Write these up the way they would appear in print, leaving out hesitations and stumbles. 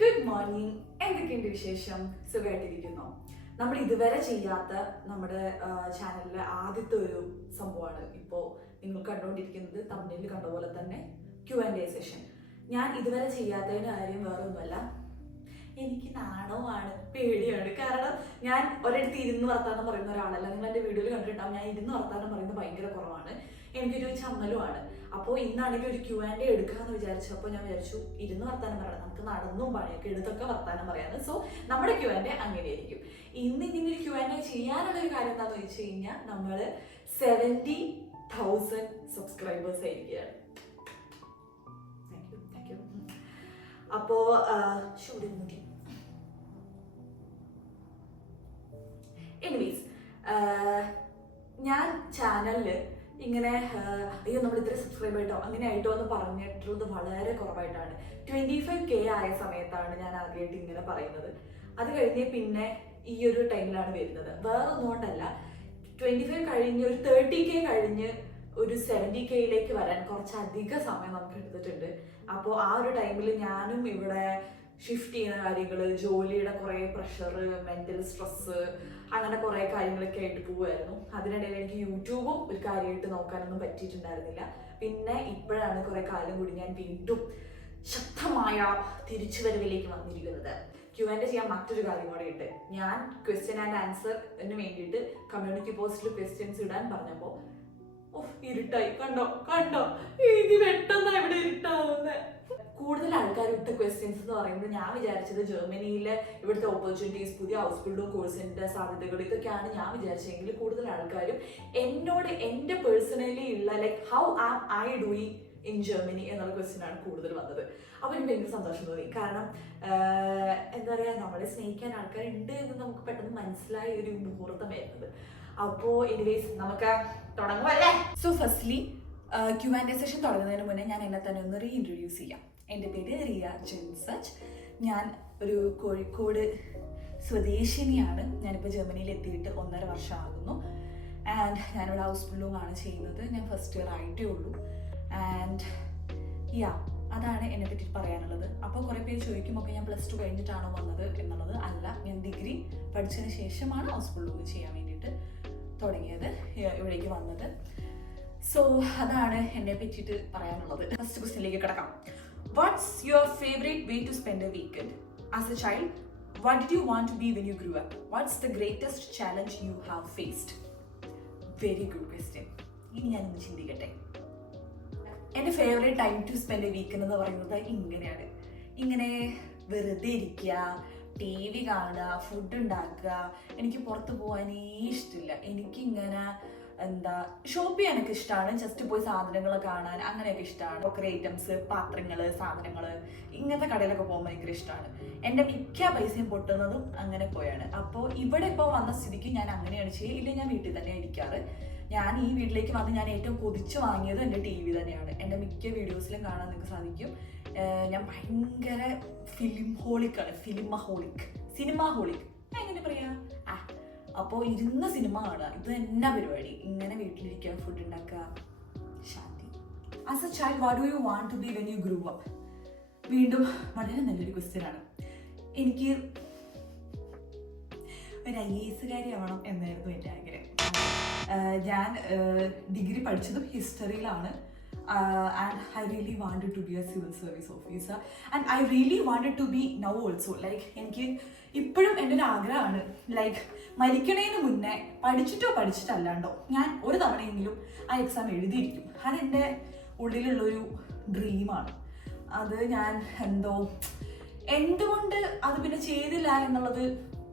Good morning. എന്തൊക്കെയുണ്ട് വിശേഷം? സുഖമായിട്ടിരിക്കുന്നു. നമ്മൾ ഇതുവരെ ചെയ്യാത്ത നമ്മുടെ ചാനലിലെ ആദ്യത്തെ ഒരു സംഭവമാണ് ഇപ്പോൾ നിങ്ങൾ കണ്ടുകൊണ്ടിരിക്കുന്നത്. തമിഴിൽ കണ്ട പോലെ തന്നെ Q&A സെഷൻ. ഞാൻ ഇതുവരെ ചെയ്യാത്തതിന് കാര്യം വേറെ ഒന്നുമല്ല, എനിക്ക് നാണവുമാണ്, പേടിയാണ്. കാരണം ഞാൻ ഒരിടത്ത് ഇരുന്ന് വർത്താനം പറയുന്ന ഒരാളല്ല. നിങ്ങൾ എൻ്റെ വീഡിയോയിൽ കണ്ടിട്ടുണ്ടാവും, ഞാൻ ഇരുന്ന് വർത്താനം പറയുന്നത് ഭയങ്കര കുറവാണ്. എനിക്കൊരു ചമ്മലുമാണ്. അപ്പോൾ ഇന്നാണെങ്കിൽ ഒരു Q&A എടുക്കാമെന്ന് വിചാരിച്ചപ്പോൾ ഞാൻ വിചാരിച്ചു ഇരുന്ന് വർത്താനം പറയണം, നമുക്ക് നടന്നും പണിയൊക്കെ എടുത്തൊക്കെ വർത്താനം പറയാമെന്ന്. സോ നമ്മുടെ Q&A അങ്ങനെയായിരിക്കും. ഇന്ന് ഇങ്ങനെ ഒരു Q&A ചെയ്യാനുള്ള ഒരു കാര്യം എന്താണെന്ന് വെച്ച് കഴിഞ്ഞാൽ നമ്മൾ 70,000 സബ്സ്ക്രൈബേഴ്സ് ആയിരിക്കുകയാണ്. അപ്പോ എനിവേസ്, ഞാൻ ചാനലില് ഇങ്ങനെ അയ്യോ നമ്മൾ ഇത്ര സബ്സ്ക്രൈബ് ആയിട്ടോ അങ്ങനെ ആയിട്ടോ എന്ന് പറഞ്ഞിട്ടുള്ളത് വളരെ കുറവായിട്ടാണ്. 25K ആയ സമയത്താണ് ഞാൻ ആദ്യമായിട്ട് ഇങ്ങനെ പറയുന്നത്. അത് കഴിഞ്ഞ് പിന്നെ ഈ ഒരു ടൈമിലാണ് വരുന്നത്. വേറെ ഒന്നുകൊണ്ടല്ല, 25 കഴിഞ്ഞ് ഒരു 30K കഴിഞ്ഞ് ഒരു 70Kയിലേക്ക് വരാൻ കുറച്ചധികം സമയം നമുക്ക് എടുത്തിട്ടുണ്ട്. അപ്പോൾ ആ ഒരു ടൈമിൽ ഞാനും ഇവിടെ ഷിഫ്റ്റ് ചെയ്യുന്ന കാര്യങ്ങൾ, ജോലിയുടെ കുറേ പ്രഷർ, മെന്റൽ സ്ട്രെസ്, അങ്ങനെ കുറേ കാര്യങ്ങളൊക്കെ ആയിട്ട് പോവുമായിരുന്നു. അതിനിടയിൽ എനിക്ക് യൂട്യൂബും ഒരു കാര്യമായിട്ട് നോക്കാനൊന്നും പറ്റിയിട്ടുണ്ടായിരുന്നില്ല. പിന്നെ ഇപ്പോഴാണ് കുറേ കാലം കൂടി ഞാൻ വീണ്ടും ശക്തമായ തിരിച്ചുവരവിലേക്ക് വന്നിരിക്കുന്നത്. Q&A ചെയ്യാൻ മറ്റൊരു കാര്യം കൂടെ ഉണ്ട്. ഞാൻ ക്വസ്റ്റ്യൻ ആൻഡ് ആൻസറിന് വേണ്ടിയിട്ട് കമ്മ്യൂണിറ്റി പോസ്റ്റിൽ ക്വസ്റ്റ്യൻസ് ഇടാൻ പറഞ്ഞപ്പോൾ ഇരുട്ടായി. കണ്ടോ ഇത് പെട്ടെന്ന് ഇവിടെ ഇരുട്ടാവുന്നത്. കൂടുതൽ ആൾക്കാർ ഇട്ട ക്വസ്റ്റ്യൻസ് എന്ന് പറയുന്നത് ഞാൻ വിചാരിച്ചത് ജർമ്മനിയിലെ ഇവിടുത്തെ ഓപ്പർച്യൂണിറ്റീസ്, പുതിയ ഹൗസ് ബിൽഡിംഗ് കോഴ്സിന്റെ സാധ്യതകൾ, ഇതൊക്കെയാണ് ഞാൻ വിചാരിച്ചെങ്കിൽ കൂടുതൽ ആൾക്കാരും എന്നോട് എൻ്റെ പേഴ്സണലി ഉള്ള how am I doing in Germany എന്നുള്ള ക്വസ്റ്റ്യൻ ആണ് കൂടുതൽ വന്നത്. അപ്പോൾ എനിക്ക് ഭയങ്കര സന്തോഷം തോന്നി. കാരണം എന്താ പറയുക, നമ്മളെ സ്നേഹിക്കാൻ ആൾക്കാരുണ്ട് എന്ന് നമുക്ക് പെട്ടെന്ന് മനസ്സിലായ ഒരു മുഹൂർത്തമായിരുന്നത്. അപ്പോൾ എനിവേസ് നമുക്ക് തുടങ്ങുമല്ലേ. സോ ഫസ്റ്റ്ലി Q&A സെഷൻ തുടങ്ങുന്നതിന് മുന്നേ ഞാൻ എന്നെ തന്നെ ഒന്ന് റീഇൻട്രൊഡ്യൂസ് ചെയ്യാം. എൻ്റെ പേര് റിയ ജെൻസച്ച്. ഞാൻ ഒരു കോഴിക്കോട് സ്വദേശിനിയാണ്. ഞാനിപ്പോൾ ജർമ്മനിയിൽ എത്തിയിട്ട് 1.5 വർഷം ആകുന്നു. ആൻഡ് ഞാനിവിടെ ഹൗസ് ബിൽഡിംഗ് ആണ് ചെയ്യുന്നത്. ഞാൻ ഫസ്റ്റ് ഇയർ ആയിട്ടേ ഉള്ളൂ. ആൻഡ് അതാണ് എന്നെ പറ്റി പറയാനുള്ളത്. അപ്പോൾ കുറേ പേര് ചോദിക്കുമൊക്കെ ഞാൻ +2 കഴിഞ്ഞിട്ടാണോ വന്നത് എന്നുള്ളത്. അല്ല, ഞാൻ ഡിഗ്രി പഠിച്ചതിന് ശേഷമാണ് ഹൗസ് ബിൽഡിംഗ് ചെയ്യാൻ വേണ്ടിയിട്ട് തുടങ്ങിയത്, ഇവിടേക്ക് വന്നത്. സോ അതാണ് എന്നെ പറ്റിയിട്ട് പറയാനുള്ളത്. ഫസ്റ്റ് ക്വസ്റ്റ്യനിലേക്ക് കിടക്കാം. What's your favourite way to spend a weekend? As a child, what did you want to be when you Gru up? What's the greatest challenge you have faced? Very good question. ഇനി ഞാനൊന്ന് ചിന്തിക്കട്ടെ. എൻ്റെ favourite time to spend a weekend എന്ന് പറയുന്നത് ഇങ്ങനെയാണ്. ഇങ്ങനെ വെറുതെ ഇരിക്കുക, TV കാണുക, ഫുഡ് ഉണ്ടാക്കുക. എനിക്ക് പുറത്ത് പോകാനേ ഇഷ്ടമില്ല. എനിക്കിങ്ങനെ ഷോപ്പ് ചെയ്യാനൊക്കെ ഇഷ്ടമാണ്. ജസ്റ്റ് പോയി സാധനങ്ങൾ കാണാൻ അങ്ങനെയൊക്കെ ഇഷ്ടമാണ്. ക്രോക്കറി ഐറ്റംസ്, പാത്രങ്ങൾ, സാധനങ്ങൾ, ഇങ്ങനത്തെ കടയിലൊക്കെ പോകുമ്പോൾ ഭയങ്കര ഇഷ്ടമാണ്. എൻ്റെ മിക്ക പൈസയും പൊട്ടുന്നതും അങ്ങനെ പോയാണ്. അപ്പോൾ ഇവിടെ ഇപ്പോൾ വന്ന സ്ഥിതിക്ക് ഞാൻ അങ്ങനെയാണ് ചെയ്യുക. ഇല്ല, ഞാൻ വീട്ടിൽ തന്നെ ഇരിക്കാറ്. ഞാൻ ഈ വീട്ടിലേക്ക് വന്ന് ഞാൻ ഏറ്റവും കൊതിച്ച് വാങ്ങിയത് എൻ്റെ TV തന്നെയാണ്. എൻ്റെ മിക്ക വീഡിയോസിലും കാണാൻ നിങ്ങൾക്ക് സാധിക്കും. ഞാൻ ഭയങ്കര സിനിമ ഹോളിക് എങ്ങനെ പറയാ. അപ്പോൾ ഇരുന്ന് സിനിമ കാണുക, ഇത് തന്നെ പരിപാടി. ഇങ്ങനെ വീട്ടിലിരിക്കുക, ഫുഡ് ഉണ്ടാക്കുക, ശാന്തി. As a child, what do you want to be when you Gru up? വീണ്ടും വളരെ നല്ലൊരു ക്വസ്റ്റ്യൻ ആണ്. എനിക്ക് ഒരു IAS ആവണം എന്നായിരുന്നു എൻ്റെ ആഗ്രഹം. ഞാൻ ഡിഗ്രി പഠിച്ചതും ഹിസ്റ്ററിയിലാണ്. And I really wanted to be a civil service officer, and I really wanted to be now also. എനിക്ക് ഇപ്പോഴും എൻ്റെ ഒരു ആഗ്രഹമാണ്, മരിക്കണേന് മുന്നേ പഠിച്ചിട്ടല്ലാണ്ടോ ഞാൻ ഒരു തവണയെങ്കിലും ആ എക്സാം എഴുതിയിരിക്കും. അതെൻ്റെ ഉള്ളിലുള്ളൊരു ഡ്രീമാണ്. അത് ഞാൻ എന്തുകൊണ്ട് അത് പിന്നെ ചെയ്തില്ല എന്നുള്ളത്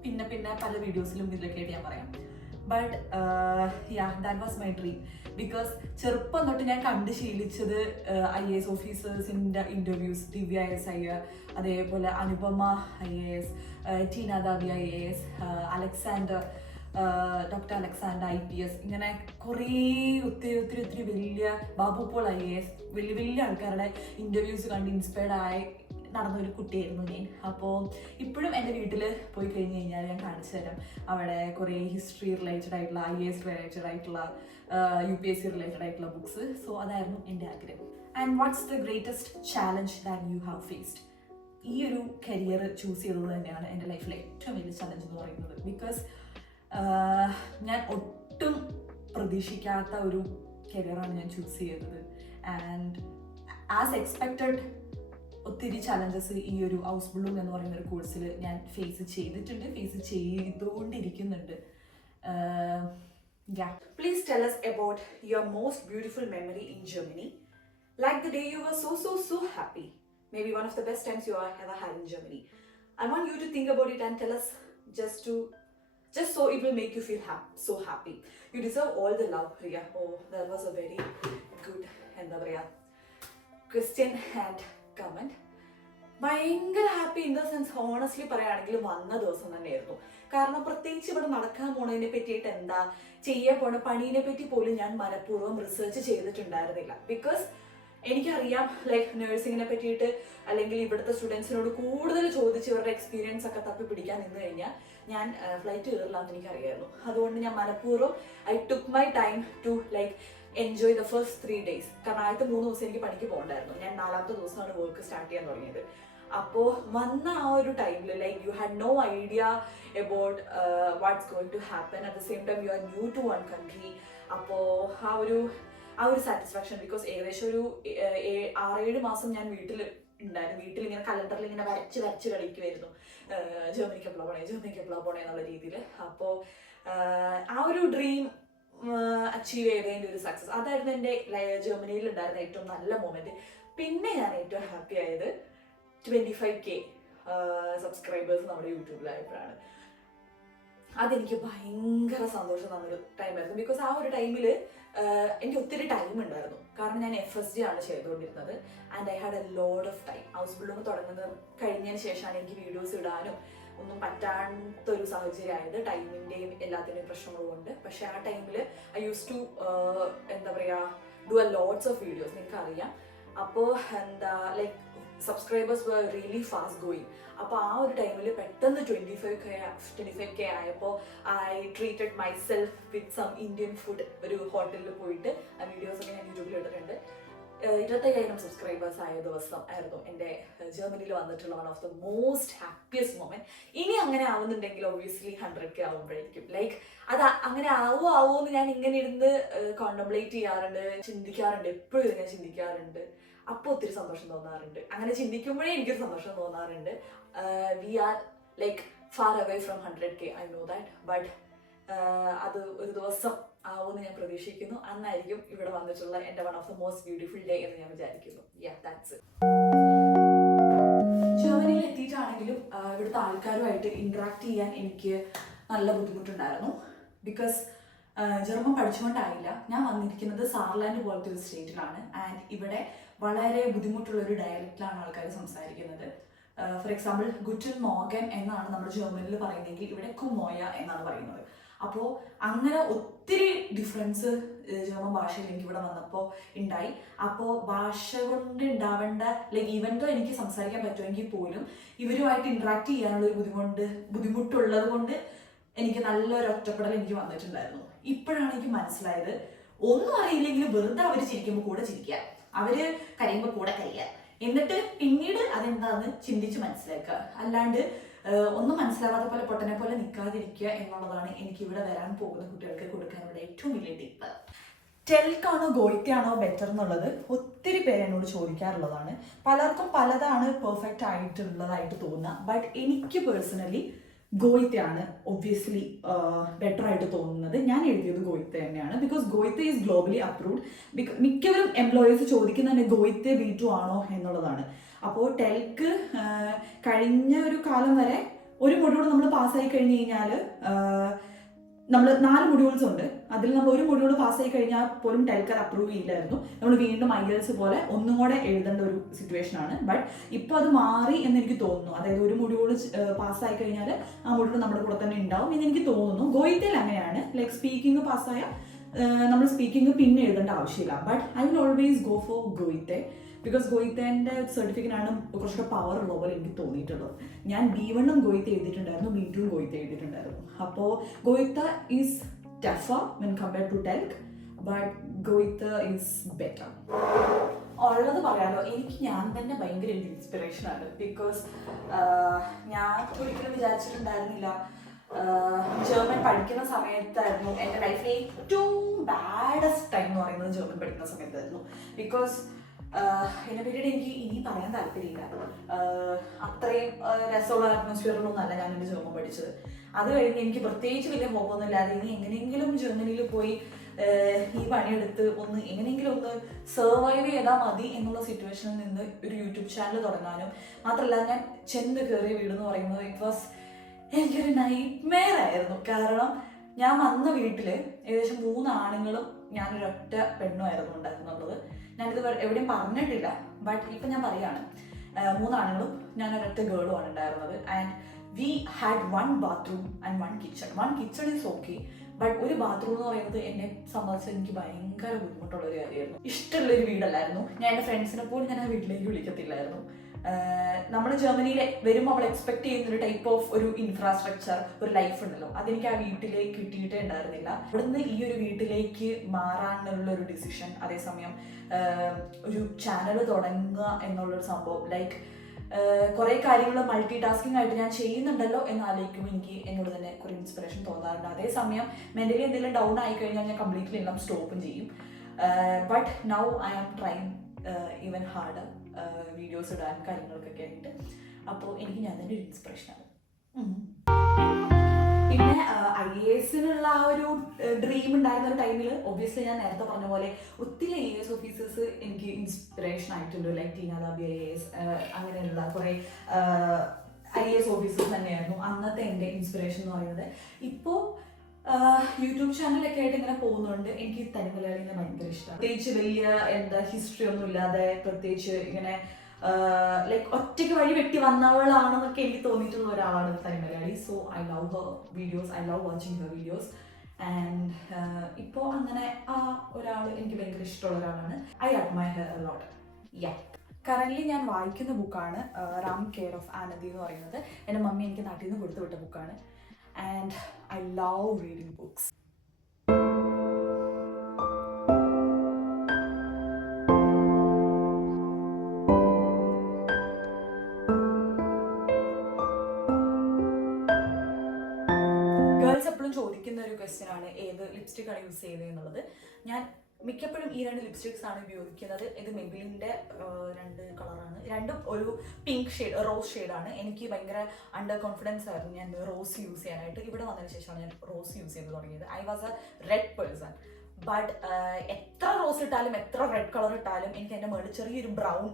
പിന്നെ പല വീഡിയോസിലും ഇതിലൊക്കെ ആയിട്ട് ഞാൻ പറയാം. But that was my dream. Because ചെറുപ്പം തൊട്ട് ഞാൻ കണ്ട് ശീലിച്ചത് IAS ഓഫീസേഴ്സിൻ്റെ ഇൻ്റർവ്യൂസ്, ദിവ്യ IAS അയ്യർ, അതേപോലെ Anupama IAS, Tina Dabi IAS, doctor Alexander IPS, ഇങ്ങനെ കുറേ ഒത്തിരി വലിയ ബാബു പോൾ IAS, വലിയ ആൾക്കാരുടെ ഇൻ്റർവ്യൂസ് കണ്ട് ഇൻസ്പയർഡ് ആയി നടന്നൊരു കുട്ടിയായിരുന്നു ഞാൻ. അപ്പോൾ ഇപ്പോഴും എൻ്റെ വീട്ടിൽ പോയി കഴിഞ്ഞ് കഴിഞ്ഞാൽ ഞാൻ കാണിച്ചു തരാം. അവിടെ കുറേ ഹിസ്റ്ററി റിലേറ്റഡ് ആയിട്ടുള്ള, IAS റിലേറ്റഡ് ആയിട്ടുള്ള, UPSC റിലേറ്റഡ് ആയിട്ടുള്ള ബുക്സ്. സോ അതായിരുന്നു എൻ്റെ ആഗ്രഹം. And what's the greatest challenge that you have faced? ഈ ഒരു കരിയർ ചൂസ് ചെയ്തത് തന്നെയാണ് എൻ്റെ ലൈഫിലെ ഏറ്റവും വലിയ ചലഞ്ച് എന്ന് പറയുന്നത്. ബിക്കോസ് ഞാൻ ഒട്ടും പ്രതീക്ഷിക്കാത്ത ഒരു കരിയറാണ് ഞാൻ ചൂസ് ചെയ്തത്. ആൻഡ് ആസ് എക്സ്പെക്റ്റഡ് ഒത്തിരി ചലഞ്ചസ് ഈ ഒരു ഹൗസ് ബ്ലൂം എന്ന് പറയുന്ന ഒരു കോഴ്സിൽ ഞാൻ face ചെയ്തുകൊണ്ടിരിക്കുന്നുണ്ട്. Yeah. Please tell us about your most beautiful memory in Germany. Like the day you were so happy. Maybe one of the best times you ever had in Germany. I want you to think about it and tell us just so it will make you feel so happy. You deserve all the love, Riya. Oh, that was a very good question and comment. ഭയങ്കര happy in the sense honestly പറയുകയാണെങ്കിൽ വന്ന ദിവസം തന്നെയായിരുന്നു. കാരണം പ്രത്യേകിച്ച് ഇവിടെ നടക്കാൻ പോണതിനെ പറ്റിയിട്ട് എന്താ ചെയ്യാൻ പോണ പണീനെ പറ്റി പോലും ഞാൻ മനഃപൂർവ്വം റിസർച്ച് ചെയ്തിട്ടുണ്ടായിരുന്നില്ല. ബിക്കോസ് എനിക്കറിയാം ലൈക്ക് നഴ്സിങ്ങിനെ പറ്റിയിട്ട് അല്ലെങ്കിൽ ഇവിടുത്തെ സ്റ്റുഡൻസിനോട് കൂടുതൽ ചോദിച്ച് ഇവരുടെ എക്സ്പീരിയൻസ് ഒക്കെ തപ്പി പിടിക്കാൻ നിന്ന് കഴിഞ്ഞാൽ ഞാൻ ഫ്ലൈറ്റ് കയറില്ലാന്ന് എനിക്കറിയായിരുന്നു. അതുകൊണ്ട് ഞാൻ മനഃപൂർവ്വം I took my time to like enjoy the first 3 days. കാരണം ആദ്യത്തെ 3 ദിവസം എനിക്ക് പണിക്ക് പോകണ്ടായിരുന്നു. ഞാൻ 4ാമത്തെ ദിവസമാണ് വർക്ക് സ്റ്റാർട്ട് ചെയ്യാൻ തുടങ്ങിയത്. അപ്പോൾ വന്ന ആ ഒരു ടൈമിൽ like you had no idea about what's going to happen. At the same time you are new to one country. അപ്പോൾ ആ ഒരു സാറ്റിസ്ഫാക്ഷൻ ബിക്കോസ് ഏകദേശം ഒരു 6-7 മാസം ഞാൻ വീട്ടിൽ ഇങ്ങനെ കലണ്ടറിൽ ഇങ്ങനെ വരച്ച് കളിക്കുമായിരുന്നു. ജർമ്മനിക്ക് എപ്പോഴാണ് പോണേ എന്നുള്ള രീതിയിൽ. അപ്പോൾ ആ ഒരു ഡ്രീം അച്ചീവ് ചെയ്തതിൻ്റെ ഒരു സക്സസ് അതായിരുന്നു എൻ്റെ ജർമ്മനിയിൽ ഉണ്ടായിരുന്ന ഏറ്റവും നല്ല മൊമെന്റ്. പിന്നെ ഞാൻ ഏറ്റവും ഹാപ്പി ആയത് 25K സബ്സ്ക്രൈബേഴ്സ് നമ്മുടെ യൂട്യൂബിലായപ്പോഴാണ്. അതെനിക്ക് ഭയങ്കര സന്തോഷം തന്നൊരു ടൈമായിരുന്നു. ബിക്കോസ് ആ ഒരു ടൈമിൽ എനിക്ക് ഒത്തിരി ടൈം ഉണ്ടായിരുന്നു. കാരണം ഞാൻ FSG ആണ് ചെയ്തുകൊണ്ടിരുന്നത്. And I had A load of time. House Bloom തുടങ്ങുന്നത് കഴിഞ്ഞതിന് ശേഷമാണ് എനിക്ക് വീഡിയോസ് ഇടാനും ഒന്നും പറ്റാത്തൊരു സാഹചര്യമായത്, ടൈമിൻ്റെയും എല്ലാത്തിൻ്റെയും പ്രശ്നങ്ങൾ കൊണ്ട്. പക്ഷെ ആ ടൈമിൽ I use to do a lots of videos. നിങ്ങൾക്കറിയാം. അപ്പോൾ like subscribers were really fast going. അപ്പോൾ ആ ഒരു ടൈമിൽ പെട്ടെന്ന് 25K ആയപ്പോൾ I treated my self with some Indian food. ഒരു ഹോട്ടലിൽ പോയിട്ട് ആ വീഡിയോസൊക്കെ ഞാൻ യൂട്യൂബിൽ ഇട്ടിട്ടുണ്ട്. 25,000 സബ്സ്ക്രൈബേഴ്സ് ആയ ദിവസം ആയിരുന്നു എൻ്റെ ജർമ്മനിയിൽ വന്നിട്ടുള്ള one of the most happiest moment. ഇനി അങ്ങനെ ആവുന്നുണ്ടെങ്കിൽ ഒബ്വിയസ്ലി 100K ആവുമ്പോഴായിരിക്കും. ലൈക്ക് അത് അങ്ങനെ ആവോ എന്ന് ഞാൻ ഇങ്ങനെ ഇരുന്ന് കോണ്ടംപ്ലേറ്റ് ചിന്തിക്കാറുണ്ട്. എപ്പോഴും ഞാൻ ചിന്തിക്കാറുണ്ട്. അപ്പോൾ ഒത്തിരി സന്തോഷം തോന്നാറുണ്ട്. അങ്ങനെ ചിന്തിക്കുമ്പോഴേ എനിക്കൊരു സന്തോഷം തോന്നാറുണ്ട്. We are like far away from 100K, I know that. But അത് ഒരു ദിവസം ആവുമെന്ന് ഞാൻ പ്രതീക്ഷിക്കുന്നു. അന്നായിരിക്കും ഇവിടെ വന്നിട്ടുള്ള എൻ്റെ one of the most beautiful day എന്ന് ഞാൻ വിചാരിക്കുന്നു. That's it. ജർമ്മനിയിൽ എത്തിയിട്ടാണെങ്കിലും ഇവിടുത്തെ ആൾക്കാരുമായിട്ട് ഇൻട്രാക്ട് ചെയ്യാൻ എനിക്ക് നല്ല ബുദ്ധിമുട്ടുണ്ടായിരുന്നു. ബിക്കോസ് ജർമ്മൻ പഠിച്ചുകൊണ്ടായില്ല. ഞാൻ വന്നിരിക്കുന്നത് സാർലാൻഡ് പോലത്തെ ഒരു സ്റ്റേറ്റിലാണ്. ആൻഡ് ഇവിടെ വളരെ ബുദ്ധിമുട്ടുള്ളൊരു ഡയലക്റ്റിലാണ് ആൾക്കാർ സംസാരിക്കുന്നത്. ഫോർ എക്സാമ്പിൾ ഗുറ്റൻ മോർഗൻ എന്നാണ് നമ്മൾ ജർമ്മനിയിൽ പറയുന്നതെങ്കിൽ ഇവിടെ കുമോയ എന്നാണ് പറയുന്നത്. അപ്പോൾ അങ്ങനെ ഒത്തിരി ഡിഫറൻസ് ജർമ്മൻ ഭാഷയിൽ എനിക്ക് ഇവിടെ വന്നപ്പോൾ ഉണ്ടായി. അപ്പോൾ ഭാഷ കൊണ്ട് ഉണ്ടാവേണ്ട ലൈക്ക് ഈവൻ ദോ എനിക്ക് സംസാരിക്കാൻ പറ്റുമെങ്കിൽ പോലും ഇവരുമായിട്ട് ഇൻട്രാക്ട് ചെയ്യാനുള്ള ഒരു ബുദ്ധിമുട്ടുള്ളത് കൊണ്ട് എനിക്ക് നല്ലൊരു ഒറ്റപ്പെടൽ എനിക്ക് വന്നിട്ടുണ്ടായിരുന്നു. ഇപ്പോഴാണ് എനിക്ക് മനസ്സിലായത്, ഒന്നും അറിയില്ലെങ്കിലും വെറുതെ അവർ ചിരിക്കുമ്പോൾ കൂടെ ചിരിക്കുക, അവര് കരയുമ്പോൾ കൂടെ കരയുക, എന്നിട്ട് പിന്നീട് അതെന്താന്ന് ചിന്തിച്ച് മനസ്സിലാക്കുക. അല്ലാണ്ട് ഒന്നും മനസ്സിലാവാത്ത പോലെ പൊട്ടനെ പോലെ നിൽക്കാതിരിക്കുക എന്നുള്ളതാണ് എനിക്ക് ഇവിടെ വരാൻ പോകുന്ന കുട്ടികൾക്ക് കൊടുക്കാനുള്ള ഏറ്റവും വലിയ ടിപ്പ്. ടെൽക്കാണോ ഗോയിറ്റയാണോ ബെറ്റർ എന്നുള്ളത് ഒത്തിരി പേര് എന്നോട് ചോദിക്കാറുള്ളതാണ്. പലർക്കും പലതാണ് പെർഫെക്റ്റ് ആയിട്ടുള്ളതായിട്ട് തോന്നുക. ബട്ട് എനിക്ക് പേഴ്സണലി ഗോയിറ്റയാണ് ഒബ്വിയസ്ലി ബെറ്റർ ആയിട്ട് തോന്നുന്നത്. ഞാൻ എഴുതിയത് ഗോയിറ്റ തന്നെയാണ്. Because Goethe is globally approved. മിക്കവരും എംപ്ലോയീസ് ചോദിക്കുന്നത് തന്നെ ഗോയിറ്റ B2 ആണോ എന്നുള്ളതാണ്. അപ്പോൾ ടെൽക്ക് കഴിഞ്ഞ ഒരു കാലം വരെ ഒരു മൊഡ്യൂൾ നമ്മൾ പാസ്സായി കഴിഞ്ഞ് കഴിഞ്ഞാൽ നമ്മൾ 4 മൊഡ്യൂൾസ് ഉണ്ട്. അതിൽ നമ്മൾ ഒരു മൊഡ്യൂൾ പാസ്സായി കഴിഞ്ഞാൽ പോലും ടെൽക്ക് അത് അപ്രൂവ് ചെയ്യില്ലായിരുന്നു. നമ്മൾ വീണ്ടും IELTS പോലെ ഒന്നും കൂടെ എഴുതേണ്ട ഒരു സിറ്റുവേഷൻ ആണ്. ബട്ട് ഇപ്പോൾ അത് മാറി എന്ന് എനിക്ക് തോന്നുന്നു. അതായത് ഒരു മൊഡ്യൂൾ പാസ്സായി കഴിഞ്ഞാൽ ആ മൊഡ്യൂൾ നമ്മുടെ കൂടെ തന്നെ ഉണ്ടാവും എന്ന് എനിക്ക് തോന്നുന്നു. ഗോയിറ്റയിൽ അങ്ങനെയാണ്. ലൈക്ക് സ്പീക്കിംഗ് പാസ്സായ നമ്മൾ സ്പീക്കിംഗ് പിന്നെ എഴുതേണ്ട ആവശ്യമില്ല. But I will always go for Goethe. Because ഗോയിറ്റേൻ്റെ സർട്ടിഫിക്കറ്റ് ആണ് കുറച്ചൊക്കെ പവർ ഉള്ള പോലെ എനിക്ക് തോന്നിയിട്ടുള്ളത്. ഞാൻ B1 ഗോയിറ്റ എഴുതിയിട്ടുണ്ടായിരുന്നു, B2 ഗോയിറ്റ എഴുതിയിട്ടുണ്ടായിരുന്നു. അപ്പോൾ Goethe is tougher when compared to telc, but Goethe is better. ഉള്ളത് പറയാലോ, എനിക്ക് ഞാൻ തന്നെ ഭയങ്കര ഇൻസ്പിറേഷനാണ്. ബിക്കോസ് ഞാൻ ഒരിക്കലും വിചാരിച്ചിട്ടുണ്ടായിരുന്നില്ല, ജർമ്മൻ പഠിക്കുന്ന സമയത്തായിരുന്നു എൻ്റെ ലൈഫിലെ ഏറ്റവും ബാഡസ്റ്റ് ടൈം എന്ന് പറയുന്നത് ജർമ്മൻ പഠിക്കുന്ന സമയത്തായിരുന്നു. ബിക്കോസ് എന്നെ പറ്റിയിട്ട് എനിക്ക് ഇനി പറയാൻ താല്പര്യമില്ല. അത്രയും രസമുള്ള അറ്റ്മോസ്ഫിയറിലൊന്നും അല്ല ഞാൻ എൻ്റെ ജർമ്മൻ പഠിച്ചത്. അത് കഴിഞ്ഞ് എനിക്ക് പ്രത്യേകിച്ച് വലിയ ഹോപ്പൊന്നും ഇല്ലാതെ ഇനി എങ്ങനെയെങ്കിലും ജർമ്മനിയിൽ പോയി ഈ പണിയെടുത്ത് ഒന്ന് എങ്ങനെയെങ്കിലും ഒന്ന് സർവൈവ് ചെയ്താൽ മതി എന്നുള്ള സിറ്റുവേഷനിൽ നിന്ന് ഒരു യൂട്യൂബ് ചാനൽ തുടങ്ങാനും, മാത്രമല്ല ഞാൻ ചെന്ന് കയറിയ വീട് എന്ന് പറയുന്നത് ഇറ്റ് വാസ് എനിക്കൊരു നൈറ്റ്മെയർ ആയിരുന്നു. കാരണം ഞാൻ വന്ന വീട്ടിൽ ഏകദേശം 3 ആണുങ്ങളും ഞാനൊരൊറ്റ പെണ്ണുമായിരുന്നു ഉണ്ടായിരുന്നുള്ളത്. ഞാനിത് എവിടെയും പറഞ്ഞിട്ടില്ല, ബട്ട് ഇപ്പം ഞാൻ പറയാണ്, 3 ആണുങ്ങളും ഞാനൊരൊറ്റ ഗേളും ആണ് ഉണ്ടായിരുന്നത്. And we had 1 bathroom and 1 kitchen. 1 kitchen is okay, but ഒരു ബാത്റൂം എന്ന് പറയുന്നത് എന്നെ സംബന്ധിച്ച് എനിക്ക് ഭയങ്കര ബുദ്ധിമുട്ടുള്ളൊരു കാര്യമായിരുന്നു. ഇഷ്ടമുള്ളൊരു വീടല്ലായിരുന്നു. ഞാൻ എൻ്റെ ഫ്രണ്ട്സിനെ പോലും ഞാൻ ആ വീട്ടിലേക്ക് വിളിക്കത്തില്ലായിരുന്നു. നമ്മൾ ജർമ്മനിയിൽ വരുമ്പോൾ നമ്മൾ എക്സ്പെക്ട് ചെയ്യുന്നൊരു ടൈപ്പ് ഓഫ് ഒരു ഇൻഫ്രാസ്ട്രക്ചർ, ഒരു ലൈഫ് ഉണ്ടല്ലോ, അതെനിക്ക് ആ വീട്ടിലേക്ക് കിട്ടിയിട്ടേ ഉണ്ടായിരുന്നില്ല. ഇവിടുന്ന് ഈ ഒരു വീട്ടിലേക്ക് മാറാനുള്ള ഒരു ഡിസിഷൻ, അതേസമയം ഒരു ചാനൽ തുടങ്ങുക എന്നുള്ളൊരു സംഭവം, ലൈക്ക് കുറേ കാര്യങ്ങൾ മൾട്ടി ടാസ്കിംഗ് ആയിട്ട് ഞാൻ ചെയ്യുന്നുണ്ടല്ലോ എന്ന് ആലോചിക്കുമ്പോൾ എനിക്ക് എന്നോട് തന്നെ കുറേ ഇൻസ്പിറേഷൻ തോന്നാറുണ്ട്. അതേസമയം മെൻ്റലി എന്തെങ്കിലും ഡൗൺ ആയി കഴിഞ്ഞാൽ ഞാൻ കംപ്ലീറ്റ്ലി എല്ലാം സ്റ്റോപ്പും ചെയ്യും. But now I am trying even harder videos ഇടാൻ കാര്യങ്ങൾക്കൊക്കെ ആയിട്ട്. അപ്പോൾ എനിക്ക് ഞാൻ തന്നെ ഒരു ഇൻസ്പിറേഷനാണ്. പിന്നെ IAS ആ ഒരു ഡ്രീം ഉണ്ടായിരുന്ന ഒരു ടൈമിൽ ഒബ്വിയസ്ലി ഞാൻ നേരത്തെ പറഞ്ഞ പോലെ ഒത്തിരി IAS ഓഫീസേഴ്സ് എനിക്ക് ഇൻസ്പിറേഷൻ ആയിട്ടുണ്ട്. ലൈക്ക് ടീന ദാബി IAS, അങ്ങനെയുള്ള കുറേ IAS ഓഫീസേഴ്സ് തന്നെയായിരുന്നു അന്നത്തെ എൻ്റെ ഇൻസ്പിറേഷൻ എന്ന് പറയുന്നത്. ഇപ്പോൾ യൂട്യൂബ് ചാനലൊക്കെ ആയിട്ട് ഇങ്ങനെ പോകുന്നുണ്ട്. എനിക്ക് തനിമലയാളിനെ ഭയങ്കര ഇഷ്ടമാണ്. പ്രത്യേകിച്ച് വലിയ ഹിസ്റ്ററി ഒന്നും ഇല്ലാതെ, പ്രത്യേകിച്ച് ഇങ്ങനെ ലൈക്ക് ഒറ്റയ്ക്ക് വഴി വെട്ടി വന്നവളാണെന്നൊക്കെ എനിക്ക് തോന്നിയിട്ടുള്ള ഒരാളാണ് Thanimalayali. So I love her videos, I love watching her videos. And ഇപ്പോൾ അങ്ങനെ ആ ഒരാൾ എനിക്ക് ഭയങ്കര ഇഷ്ടമുള്ള ഒരാളാണ്. I admire her a lot. Currently ഞാൻ വായിക്കുന്ന ബുക്കാണ് റാം കെയർ ഓഫ് ആനന്ദി എന്ന് പറയുന്നത്. എൻ്റെ മമ്മി എനിക്ക് നാട്ടിൽ നിന്ന് കൊടുത്തു വിട്ട ബുക്കാണ്. And I love reading books. Girls എപ്പോഴും ചോദിക്കുന്ന ഒരു ക്വസ്റ്റ്യൻ ആണ് ഏത് ലിപ്സ്റ്റിക് ആണ് യൂസ് ചെയ്യുന്നത് എന്നുള്ളത്. ഞാൻ മിക്കപ്പോഴും ഈ 2 ലിപ്സ്റ്റിക്സ് ആണ് ഉപയോഗിക്കുന്നത്. ഇത് മെബിലിൻ്റെ 2 കളറാണ്. രണ്ടും ഒരു പിങ്ക് ഷെയ്ഡ്, റോസ് ഷെയ്ഡാണ്. എനിക്ക് ഭയങ്കര അണ്ടർ കോൺഫിഡൻസ് ആയിരുന്നു ഞാൻ റോസ് യൂസ് ചെയ്യാനായിട്ട്. ഇവിടെ വന്നതിന് ശേഷമാണ് ഞാൻ റോസ് യൂസ് ചെയ്ത് തുടങ്ങിയത്. I was A red person, but എത്ര റോസ് ഇട്ടാലും എത്ര റെഡ് കളർ ഇട്ടാലും എനിക്ക് എൻ്റെ മേളിൽ ചെറിയൊരു ബ്രൗൺ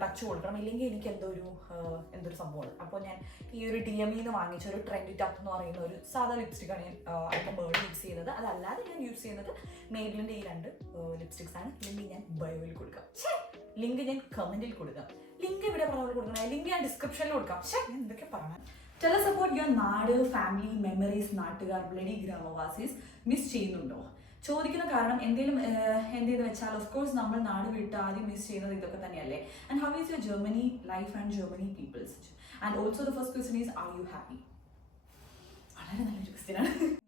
ടച്ച് കൊടുക്കണം, ഇല്ലെങ്കിൽ എനിക്ക് എന്തൊരു സംഭവമാണ്. അപ്പോൾ ഞാൻ ഈ ഒരു DME എന്ന് വാങ്ങിച്ച ഒരു ട്രെൻഡി ടപ്പ് എന്ന് പറയുന്ന ഒരു സാധാ ലിപ്സ്റ്റിക്കാണ് ഞാൻ അതിൻ്റെ മേളിൽ യൂസ് ചെയ്യുന്നത്. അതല്ലാതെ ഞാൻ യൂസ് ചെയ്യുന്നത് മെയ്ബിലിൻ്റെ ഈ 2 ലിപ്സ്റ്റിക്സ് ആണ്. ലിങ്ക് ഞാൻ ബയോയിൽ കൊടുക്കാം, ലിങ്ക് ഞാൻ കമൻറ്റിൽ കൊടുക്കാം. ലിങ്ക് ഇവിടെ പറഞ്ഞ കൊടുക്കണം, ലിങ്ക് ഞാൻ ഡിസ്ക്രിപ്ഷനിൽ കൊടുക്കാം. ഞാൻ എന്തൊക്കെ പറയണം. ടെൽ us about your നാട്, ഫാമിലി, മെമ്മറീസ്, നാട്ടുകാർ, ബ്ലഡി ഗ്രാമവാസീസ് മിസ് ചെയ്യുന്നുണ്ടോ? ചോദിക്കുന്ന കാരണം എന്തെന്ന് വെച്ചാൽ ഓഫ് കോഴ്സ് നമ്മൾ നാട് വിട്ട് ആദ്യം മിസ് ചെയ്യുന്നത് ഇതൊക്കെ തന്നെയല്ലേ. And how is your Germany life and Germany peoples? And also the first question is, are you happy? വളരെ നല്ലൊരു ക്വസ്റ്റ്യനാണ്.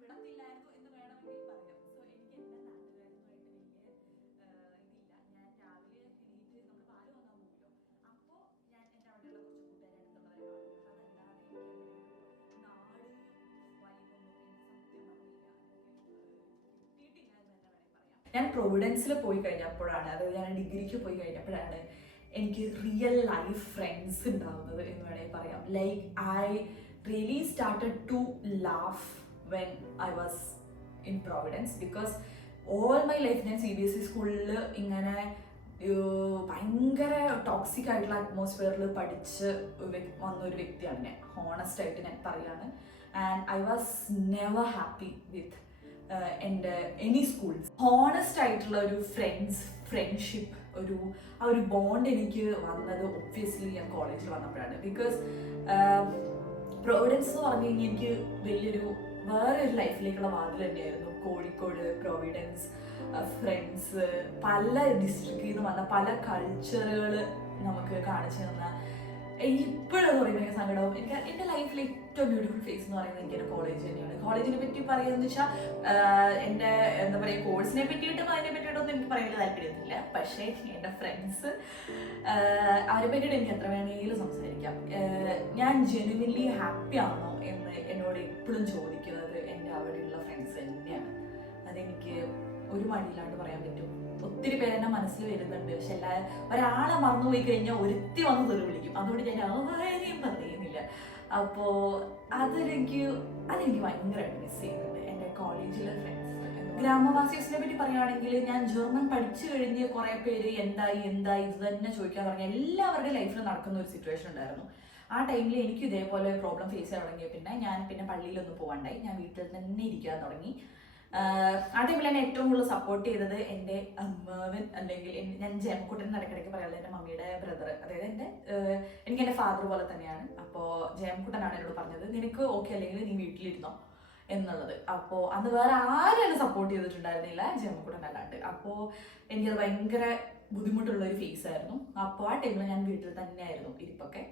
വിടത്തില്ലായിരുന്നു എന്ന് വേണമെങ്കിൽ പറയാം. സോ എനിക്ക് എൻ്റെ നാട്ടുകാരുമായിട്ട് വലിയ ഇതില്ല. ഞാൻ രാവിലെ എണീറ്റ് നമ്മൾ പാല് വാങ്ങാൻ പോകുമല്ലോ, അപ്പോൾ ഞാൻ എൻ്റെ അവിടെയുള്ള കുറച്ച് കൂട്ടുകാരെ അടുത്തുള്ളവരെ കാണും. അതല്ലാതെ എനിക്ക് നാട് വൈബൊന്നും സത്യം പറഞ്ഞില്ല കിട്ടിയിട്ടില്ല എന്ന് തന്നെ വേണമെങ്കിൽ പറയാം. ഞാൻ പ്രൊവിഡൻസിൽ പോയി കഴിഞ്ഞപ്പോഴാണ്, അതായത് ഞാൻ ഡിഗ്രിക്ക് പോയി കഴിഞ്ഞപ്പോഴാണ് എനിക്ക് റിയൽ ലൈഫ് ഫ്രണ്ട്സ് ഉണ്ടാവുന്നത് എന്ന് വേണമെങ്കിൽ പറയാം. Like I really started to laugh when I was in Providence, because all my life ഞാൻ CBSE സ്കൂളിൽ ഇങ്ങനെ ഭയങ്കര ടോക്സിക് ആയിട്ടുള്ള അറ്റ്മോസ്ഫിയറിൽ പഠിച്ച് വന്നൊരു വ്യക്തിയാണ് ഞാൻ. ഹോണസ്റ്റ് ആയിട്ട് ഞാൻ പറയാണ്. And I was never happy with എൻ്റെ എനി സ്കൂൾ ഹോണസ്റ്റ് ആയിട്ടുള്ള ഒരു ഫ്രണ്ട്ഷിപ്പ് ആ ഒരു ബോണ്ട് എനിക്ക് വന്നത് ഒബ്വിയസ്ലി ഞാൻ കോളേജിൽ വന്നപ്പോഴാണ്. ബിക്കോസ് പ്രോവിഡൻസ് എന്ന് പറഞ്ഞു കഴിഞ്ഞാൽ എനിക്ക് വലിയൊരു വേറെ ഒരു ലൈഫിലേക്കുള്ള വാതിൽ തന്നെയായിരുന്നു. കോഴിക്കോട് പ്രോവിഡൻസ്, ഫ്രണ്ട്സ്, പല ഡിസ്ട്രിക്റ്റിൽ നിന്ന് വന്ന പല കൾച്ചറുകൾ നമുക്ക് കാണിച്ചു തന്ന, ഇപ്പോഴെന്ന് പറയുമ്പോൾ എനിക്ക് സങ്കടവും. എനിക്ക് എൻ്റെ ലൈഫിൽ ഏറ്റവും ബ്യൂട്ടിഫുൾ ഫേസ് എന്ന് പറയുന്നത് എനിക്ക് എൻ്റെ കോളേജ് തന്നെയാണ്. കോളേജിനെ പറ്റി പറയുകയെന്ന് വെച്ചാൽ എൻ്റെ എന്താ പറയുക, കോഴ്സിനെ പറ്റിയിട്ടും അതിനെ പറ്റിയിട്ടൊന്നും എനിക്ക് പറയാൻ താല്പര്യമൊന്നുമില്ല. പക്ഷേ എൻ്റെ ഫ്രണ്ട്സ്, അവരെ പറ്റിയിട്ട് എനിക്ക് എത്ര വേണമെങ്കിലും സംസാരിക്കാം. ഞാൻ ജെനുവിൻലി ഹാപ്പി ആണോ എന്ന് എന്നോട് എപ്പോഴും ചോദിക്കുന്നത് എൻ്റെ അവിടെയുള്ള ഫ്രണ്ട്സ് തന്നെയാണ്. അതെനിക്ക് ഒരു മടിയില്ലാണ്ട് പറയാൻ പറ്റും. ഒത്തിരി പേരെന്നെ മനസ്സിൽ വരുന്നുണ്ട്. പക്ഷെ ഒരാളെ മറന്നുപോയി കഴിഞ്ഞാൽ ഒരുത്തി വന്ന് തെറി വിളിക്കും. അതുകൊണ്ട് ഞാൻ ആരെയും പറയുന്നില്ല. അപ്പോൾ അതെനിക്ക് ഭയങ്കരമായിട്ട് മിസ് ചെയ്യുന്നുണ്ട് എൻ്റെ കോളേജിലെ ഫ്രണ്ട്സ്. ഗ്രാമവാസീസിനെ പറ്റി പറയുകയാണെങ്കിൽ, ഞാൻ ജർമ്മൻ പഠിച്ചു കഴിഞ്ഞ് കുറേ പേര് എന്തായി ഇത് തന്നെ ചോദിക്കാൻ തുടങ്ങി. എല്ലാവരുടെ ലൈഫിൽ നടക്കുന്ന ഒരു സിറ്റുവേഷൻ ഉണ്ടായിരുന്നു. ആ ടൈമിൽ എനിക്ക് ഇതേപോലെ പ്രോബ്ലം ഫേസ് ചെയ്യാൻ തുടങ്ങിയ പിന്നെ പള്ളിയിലൊന്നും പോകാണ്ടായി. ഞാൻ വീട്ടിൽ തന്നെ ഇരിക്കാൻ തുടങ്ങി. ആ ടൈമിൽ എന്നെ ഏറ്റവും കൂടുതൽ സപ്പോർട്ട് ചെയ്തത് എൻ്റെ അമ്മാവൻ, അല്ലെങ്കിൽ ഞാൻ ജയംകുട്ടൻ ഇടയ്ക്കിടയ്ക്ക് പറയാനുള്ളത് എൻ്റെ മമ്മിയുടെ ബ്രദർ, അതായത് എനിക്ക് എൻ്റെ ഫാദർ പോലെ തന്നെയാണ്. അപ്പോൾ ജയംകുട്ടനാണ് എന്നോട് പറഞ്ഞത്, നിനക്ക് ഓക്കെ അല്ലെങ്കിൽ നീ വീട്ടിലിരുന്നോ എന്നുള്ളത്. അപ്പോൾ അന്ന് വേറെ ആരും എന്നെ സപ്പോർട്ട് ചെയ്തിട്ടുണ്ടായിരുന്നില്ല, ജയംകുട്ടൻ അല്ലാണ്ട്. അപ്പോൾ എനിക്കത് ഭയങ്കര ബുദ്ധിമുട്ടുള്ള ഒരു ഫേസ് ആയിരുന്നു. അപ്പോൾ ആ ടൈമിൽ ഞാൻ വീട്ടിൽ തന്നെയായിരുന്നു ഇരിപ്പൊക്കെ.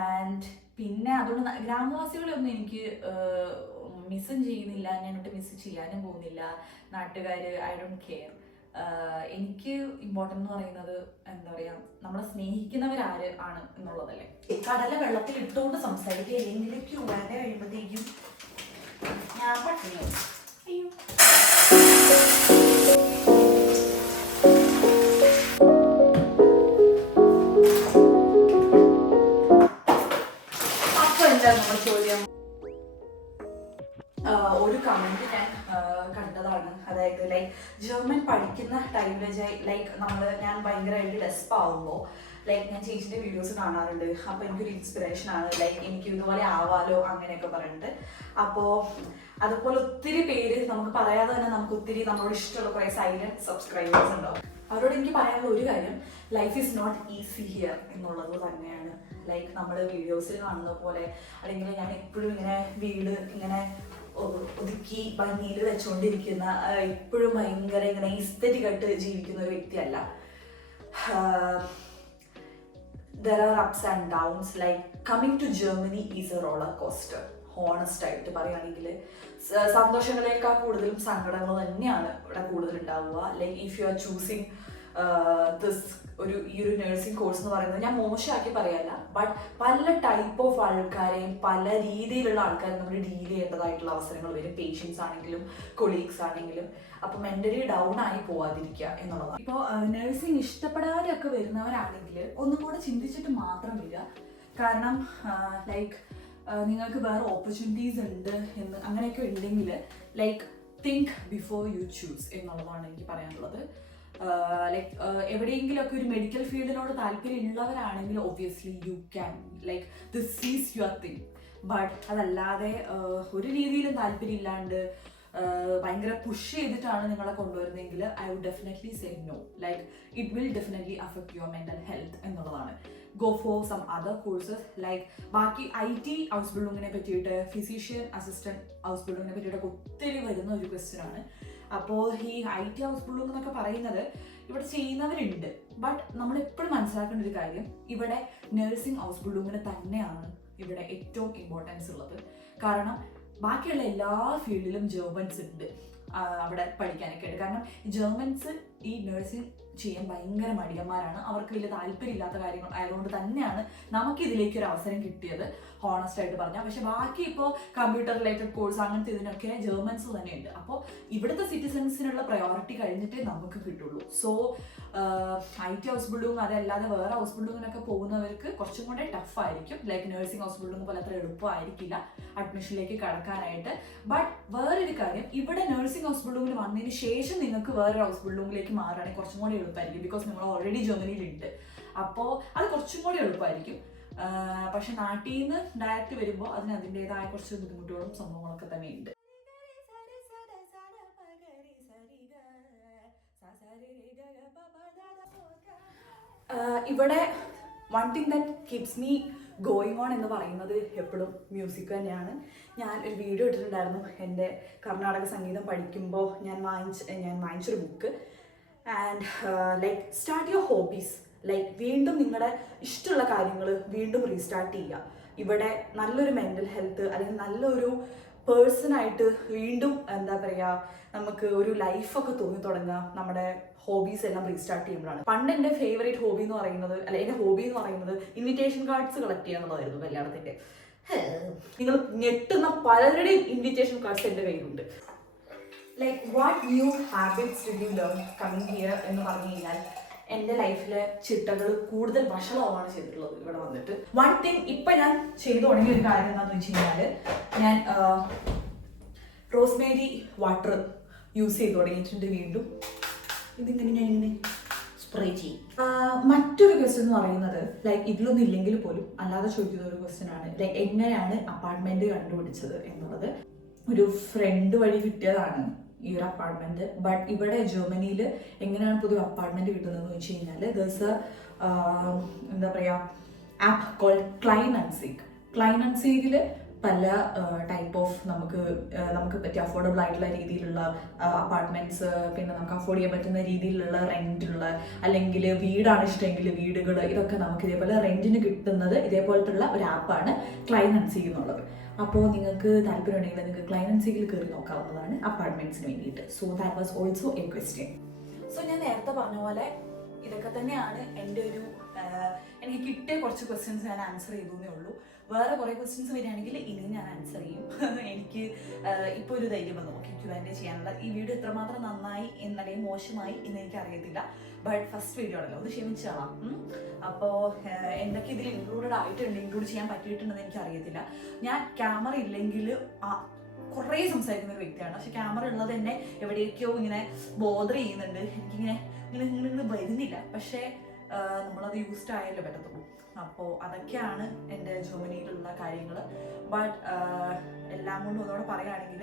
ആൻഡ് പിന്നെ അതുകൊണ്ട് ഗ്രാമവാസികളൊന്നും എനിക്ക് മിസ്സും ചെയ്യുന്നില്ല, ഞാനോട്ട് മിസ് ചെയ്യാനും പോകുന്നില്ല. നാട്ടുകാർ, ഐ ഡോണ്ട് കെയർ. എനിക്ക് ഇമ്പോർട്ടൻ്റ് എന്ന് പറയുന്നത് എന്താ പറയുക, നമ്മളെ സ്നേഹിക്കുന്നവരാര് ആണ് എന്നുള്ളതല്ലേ. കടല വെള്ളത്തിൽ ഇട്ടുകൊണ്ട് സംസാരിക്കുക, എന്തിലേക്ക് ഉടാതെ കഴിയുമ്പോഴത്തേക്കും ഞാൻ പട്ടിണി. അയ്യോ, അപ്പോൾ എന്താ നമ്മുടെ ചോദ്യം? ഒരു കമന്റ് ഞാൻ കണ്ടതാണ്. അതായത് ലൈക്ക് ജർമ്മൻ പഠിക്കുന്ന ടൈമിൽ ഞാൻ ഭയങ്കരമായിട്ട് ഡെസ്പ് ആവുമ്പോൾ ഞാൻ ചേച്ചിൻ്റെ വീഡിയോസ് കാണാറുണ്ട്. അപ്പോൾ എനിക്കൊരു ഇൻസ്പിറേഷൻ ആണ്, എനിക്ക് ഇതുപോലെ ആവാലോ അങ്ങനെയൊക്കെ പറഞ്ഞിട്ട്. അപ്പോൾ അതുപോലെ ഒത്തിരി പേര്, നമുക്ക് പറയാതെ തന്നെ നമുക്ക് ഒത്തിരി നമ്മളോട് ഇഷ്ടമുള്ള കുറേ സൈലന്റ് സബ്സ്ക്രൈബേഴ്സ് ഉണ്ടാവും. അവരോട് എനിക്ക് പറയാനുള്ള ഒരു കാര്യം, life is not easy here എന്നുള്ളത് തന്നെയാണ്. നമ്മൾ വീഡിയോസിൽ കാണുന്ന പോലെ, അല്ലെങ്കിൽ ഞാൻ എപ്പോഴും ഇങ്ങനെ വീട് ഇങ്ങനെ ഒതുക്കി ഭംഗിയിൽ വെച്ചുകൊണ്ടിരിക്കുന്ന, എപ്പോഴും ഭയങ്കര ഇങ്ങനെ ഈസ്തെറ്റിക് ആയിട്ട് ജീവിക്കുന്ന ഒരു വ്യക്തിയല്ല. There are ups and downs. Coming to Germany is a roller coaster. Honest ആയിട്ട് പറയുകയാണെങ്കിൽ സന്തോഷങ്ങളേക്കാൾ കൂടുതലും സങ്കടങ്ങൾ തന്നെയാണ് ഇവിടെ കൂടുതൽ ഉണ്ടാവുക. ഇഫ് യു ആർ ചൂസിങ് ഈ ഒരു നഴ്സിംഗ് കോഴ്സ് എന്ന് പറയുന്നത് ഞാൻ മോശമാക്കി പറയല്ല, ബട്ട് പല ടൈപ്പ് ഓഫ് ആൾക്കാരെയും പല രീതിയിലുള്ള ആൾക്കാരെ നമ്മൾ ഡീൽ ചെയ്യേണ്ടതായിട്ടുള്ള അവസരങ്ങൾ വരും. പേഷ്യൻസ് ആണെങ്കിലും കൊളീഗ്സ് ആണെങ്കിലും. അപ്പോൾ മെന്റലി ഡൗൺ ആയി പോവാതിരിക്കുക എന്നുള്ളതാണ്. ഇപ്പോൾ നഴ്സിംഗ് ഇഷ്ടപ്പെടാതെയൊക്കെ വരുന്നവരാണെങ്കിൽ ഒന്നും കൂടെ ചിന്തിച്ചിട്ട് മാത്രം വരിക. കാരണം നിങ്ങൾക്ക് വേറെ ഓപ്പർച്യൂണിറ്റീസ് ഉണ്ട് എന്ന് അങ്ങനെയൊക്കെ ഉണ്ടെങ്കിൽ തിങ്ക് ബിഫോർ യു ചൂസ് എന്നുള്ളതാണ് എനിക്ക് പറയാനുള്ളത്. എവിടെയെങ്കിലുമൊക്കെ ഒരു മെഡിക്കൽ ഫീൽഡിനോട് താല്പര്യം ഉള്ളവരാണെങ്കിൽ obviously you can this is your thing. But അതല്ലാതെ ഒരു രീതിയിലും താല്പര്യം ഇല്ലാണ്ട് ഭയങ്കര പുഷ് ചെയ്തിട്ടാണ് നിങ്ങളെ കൊണ്ടുവരുന്നതെങ്കിൽ I would definitely say no. It will definitely affect your mental health എന്നുള്ളതാണ്. Go for some other courses. ബാക്കി IT ഔസ്ബിൽഡിങ്ങിനെ പറ്റിയിട്ട്, ഫിസിഷ്യൻ അസിസ്റ്റന്റ് ഔസ്ബിൽഡിങ്ങിനെ പറ്റിയിട്ടൊക്കെ ഒത്തിരി വരുന്ന ഒരു ക്വസ്റ്റ്യൻ ആണ്. അപ്പോൾ ഈ IT ഔസ്ബിൽഡിങ് എന്നൊക്കെ പറയുന്നത് ഇവിടെ ചെയ്യുന്നവരുണ്ട്. ബട്ട് നമ്മൾ എപ്പോഴും മനസ്സിലാക്കേണ്ട ഒരു കാര്യം, ഇവിടെ നഴ്സിംഗ് ഔസ്ബിൽഡിങ്ങിന് തന്നെയാണ് ഇവിടെ ഏറ്റവും ഇമ്പോർട്ടൻസ് ഉള്ളത്. കാരണം ബാക്കിയുള്ള എല്ലാ ഫീൽഡിലും ജർമ്മൻസ് ഉണ്ട് അവിടെ പഠിക്കാനൊക്കെ ഉണ്ട്. കാരണം ജർമ്മൻസ് ഈ നഴ്സിംഗ് ചെയ്യാൻ ഭയങ്കര മടിയന്മാരാണ്. അവർക്ക് വലിയ താല്പര്യമില്ലാത്ത കാര്യങ്ങൾ ആയതുകൊണ്ട് തന്നെയാണ് നമുക്ക് ഇതിലേക്ക് ഒരു അവസരം കിട്ടിയത്, ഹോണസ്റ്റ് ആയിട്ട് പറഞ്ഞാൽ. പക്ഷെ ബാക്കി ഇപ്പോൾ കമ്പ്യൂട്ടർ റിലേറ്റഡ് കോഴ്സ് അങ്ങനത്തെ ഇതിനൊക്കെ ജർമ്മൻസ് തന്നെയുണ്ട്. അപ്പോൾ ഇവിടുത്തെ സിറ്റിസൺസിനുള്ള പ്രയോറിറ്റി കഴിഞ്ഞിട്ടേ നമുക്ക് കിട്ടുള്ളൂ. സോ IT ഔസ്ബിൽഡിങ് അതല്ലാതെ വേറെ ഔസ്ബിൽഡിങ്ങിനൊക്കെ പോകുന്നവർക്ക് കുറച്ചും കൂടെ ടഫായിരിക്കും. നഴ്സിംഗ് ഔസ്ബിൽഡിങ് പോലെ അത്ര എളുപ്പമായിരിക്കില്ല അഡ്മിഷനിലേക്ക് കടക്കാനായിട്ട്. ബട്ട് വേറൊരു കാര്യം, ഇവിടെ നഴ്സിംഗ് ഔസ്ബിൽഡിങ്ങിന് വന്നതിന് ശേഷം നിങ്ങൾക്ക് വേറൊരു ഔസ്ബിൽഡിങ്ങിലേക്ക് മാറുകയാണെങ്കിൽ കുറച്ചും കൂടി എളുപ്പമായിരിക്കും. ബിക്കോസ് നിങ്ങൾ ഓൾറെഡി ജർമ്മനിയിലുണ്ട്. അപ്പോൾ അത് കുറച്ചും കൂടി എളുപ്പമായിരിക്കും. പക്ഷെ നാട്ടിൽ നിന്ന് ഡയറക്റ്റ് വരുമ്പോൾ അതിന് അതിൻ്റെതായ കുറച്ച് ബുദ്ധിമുട്ടുകളും സംഭവങ്ങളൊക്കെ തന്നെ ഉണ്ട്. ഇവിടെ one thing that keeps me going on എന്ന് പറയുന്നത് എപ്പോഴും മ്യൂസിക് തന്നെയാണ്. ഞാൻ ഒരു വീഡിയോ ഇട്ടിട്ടുണ്ടായിരുന്നു എൻ്റെ കർണാടക സംഗീതം പഠിക്കുമ്പോൾ ഞാൻ വാങ്ങിച്ചൊരു book. And like start your hobbies, like വീണ്ടും നിങ്ങളുടെ ഇഷ്ടമുള്ള കാര്യങ്ങൾ വീണ്ടും റീസ്റ്റാർട്ട് ചെയ്യുക. ഇവിടെ നല്ലൊരു മെൻ്റൽ ഹെൽത്ത് അല്ലെങ്കിൽ നല്ലൊരു പേഴ്സണായിട്ട് വീണ്ടും എന്താ പറയുക നമുക്ക് ഒരു ലൈഫൊക്കെ തോന്നി തുടങ്ങുക നമ്മുടെ ഹോബീസ് എല്ലാം റീസ്റ്റാർട്ട് ചെയ്യുമ്പോഴാണ്. പണ്ട് എൻ്റെ ഫേവറേറ്റ് ഹോബി എന്ന് പറയുന്നത്, അല്ലെ എൻ്റെ ഹോബി എന്ന് പറയുന്നത് ഇൻവിറ്റേഷൻ കാർഡ്സ് കളക്ട് ചെയ്യുക എന്നുള്ളതായിരുന്നു കല്യാണത്തിൻ്റെ. നിങ്ങൾ ഞെട്ടുന്ന പലരുടെയും ഇൻവിറ്റേഷൻ കാർഡ്സ് എൻ്റെ കയ്യിലുണ്ട്. Like what new habits did you learn coming here എന്ന് പറഞ്ഞു കഴിഞ്ഞാൽ എൻ്റെ ലൈഫിലെ ചിട്ടകൾ കൂടുതൽ വഷളാവാണ് ചെയ്തിട്ടുള്ളത് ഇവിടെ വന്നിട്ട്. വൺ തിങ് ഇപ്പം ഞാൻ ചെയ്തു തുടങ്ങിയ ഒരു കാര്യം എന്താണെന്ന് വെച്ച് കഴിഞ്ഞാൽ ഞാൻ റോസ്മേരി വാട്ടർ യൂസ് ചെയ്ത് തുടങ്ങിയിട്ടുണ്ട് വീണ്ടും. ഇതിങ്ങനെ ഞാൻ ഇങ്ങനെ സ്പ്രേ ചെയ്യും. മറ്റൊരു ക്വസ്റ്റ്യൻ എന്ന് പറയുന്നത് ലൈക്ക് ഇതിലൊന്നും ഇല്ലെങ്കിൽ പോലും അല്ലാതെ ചോദിക്കുന്ന ഒരു ക്വസ്റ്റ്യൻ ആണ്, ലൈക്ക് എങ്ങനെയാണ് അപ്പാർട്ട്മെന്റ് കണ്ടുപിടിച്ചത് എന്നുള്ളത്. ഒരു ഫ്രണ്ട് വഴി കിട്ടിയതാണ് ഈ ഒരു അപ്പാർട്ട്മെന്റ്. ബട്ട് ഇവിടെ ജർമ്മനിയിൽ എങ്ങനെയാണ് പുതിയ അപ്പാർട്ട്മെന്റ് കിട്ടുന്നതെന്ന് വെച്ച് കഴിഞ്ഞാൽ ദർസ് എന്താ പറയുക app cold clean and seek. Clean and സീക്കിൽ പല ടൈപ്പ് ഓഫ് നമുക്ക് പറ്റിയ അഫോർഡബിൾ ആയിട്ടുള്ള രീതിയിലുള്ള അപ്പാർട്ട്മെന്റ്സ്, പിന്നെ നമുക്ക് അഫോർഡ് ചെയ്യാൻ പറ്റുന്ന രീതിയിലുള്ള റെന്റുള്ള, അല്ലെങ്കിൽ വീടാണ് ഇഷ്ടമെങ്കിൽ വീടുകൾ, ഇതൊക്കെ നമുക്ക് ഇതേപോലെ റെന്റിന് കിട്ടുന്നത് ഇതേപോലത്തുള്ള ഒരു ആപ്പാണ് ക്ലൈൻ ആൻഡ് സീക്ക് എന്നുള്ളത്. അപ്പോൾ നിങ്ങൾക്ക് താല്പര്യമുണ്ടെങ്കിൽ നിങ്ങൾക്ക് ക്ലൈൻ ആൻഡ് സീക്കിൽ കയറി നോക്കാവുന്നതാണ് അപ്പാർട്ട്മെന്റ്സിന് വേണ്ടിയിട്ട്. So that was also A question. So ഞാൻ നേരത്തെ പറഞ്ഞ പോലെ ഇതൊക്കെ തന്നെയാണ് എൻ്റെ ഒരു എനിക്ക് കിട്ടിയ കുറച്ച് ക്വസ്റ്റ്യൻസ് ഞാൻ ആൻസർ ചെയ്തേ ഉള്ളൂ. വേറെ കുറേ ക്വസ്റ്റ്യൻസ് വരികയാണെങ്കിൽ ഇനിയും ഞാൻ ആൻസർ ചെയ്യും. എനിക്ക് ഇപ്പോൾ ഒരു ധൈര്യം വന്നു ഓക്കെ Q&A ചെയ്യാനുള്ള. ഈ വീഡിയോ എത്രമാത്രം നന്നായി എന്നല്ലെങ്കിൽ മോശമായി എന്ന് എനിക്ക് അറിയത്തില്ല. ബട്ട് ഫസ്റ്റ് വീഡിയോ ആണല്ലോ, ഒന്ന് ക്ഷമിച്ചാളാം. അപ്പോൾ എന്തൊക്കെ ഇതിൽ ഇൻക്ലൂഡ് ചെയ്യാൻ പറ്റിയിട്ടുണ്ടെന്ന് എനിക്ക് അറിയത്തില്ല. ഞാൻ ക്യാമറ ഇല്ലെങ്കിൽ കുറേ സംസാരിക്കുന്ന ഒരു വ്യക്തിയാണ്. പക്ഷെ ക്യാമറ ഉള്ളത് തന്നെ എവിടേക്കോ ഇങ്ങനെ ബോദർ ചെയ്യുന്നുണ്ട്. എനിക്കിങ്ങനെ ഇങ്ങനെ വരുന്നില്ല. പക്ഷേ നമ്മളത് യൂസ്ഡ് ആയാലേ പറ്റത്തുള്ളൂ. അപ്പോൾ അതൊക്കെയാണ് എൻ്റെ ജർമ്മനിയിലുള്ള കാര്യങ്ങൾ. ബട്ട് എല്ലാം കൊണ്ടും ഒന്നുകൂടെ പറയുകയാണെങ്കിൽ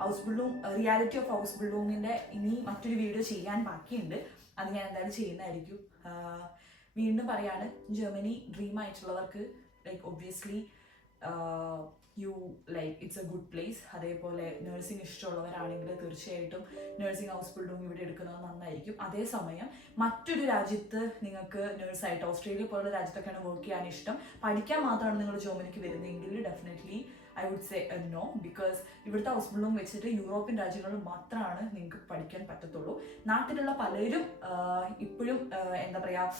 ഹൗസ്ബിൾഡും റിയാലിറ്റി ഓഫ് ഹൗസ്ബിൾഡിങ്ങിൻ്റെ ഇനി മറ്റൊരു വീഡിയോ ചെയ്യാൻ ബാക്കിയുണ്ട്. അത് ഞാൻ എന്തായാലും ചെയ്യുന്നതായിരിക്കും. വീണ്ടും പറയാണ്, ജർമ്മനി ഡ്രീം ആയിട്ടുള്ളവർക്ക് like obviously it's a good place. അതേപോലെ നഴ്സിംഗ് ഇഷ്ടമുള്ളവരാണെങ്കിൽ തീർച്ചയായിട്ടും നഴ്സിംഗ് ഹൗസ്ബിൾഡും ഇവിടെ എടുക്കുന്നത് നന്നായിരിക്കും. അതേസമയം മറ്റൊരു രാജ്യത്ത് നിങ്ങൾക്ക് നഴ്സായിട്ട് ഓസ്ട്രേലിയ പോലുള്ള രാജ്യത്തൊക്കെയാണ് വർക്ക് ചെയ്യാൻ ഇഷ്ടം, പഠിക്കാൻ മാത്രമാണ് നിങ്ങൾ ജർമ്മനിക്ക് വരുന്നതെങ്കിൽ definitely I would say no. Because ഇവിടുത്തെ ഹൗസ്ബിൾഡും വെച്ചിട്ട് യൂറോപ്യൻ രാജ്യങ്ങളിൽ മാത്രമാണ് നിങ്ങൾക്ക് പഠിക്കാൻ പറ്റത്തുള്ളൂ. നാട്ടിലുള്ള പലരും ഇപ്പോഴും എന്താ പറയുക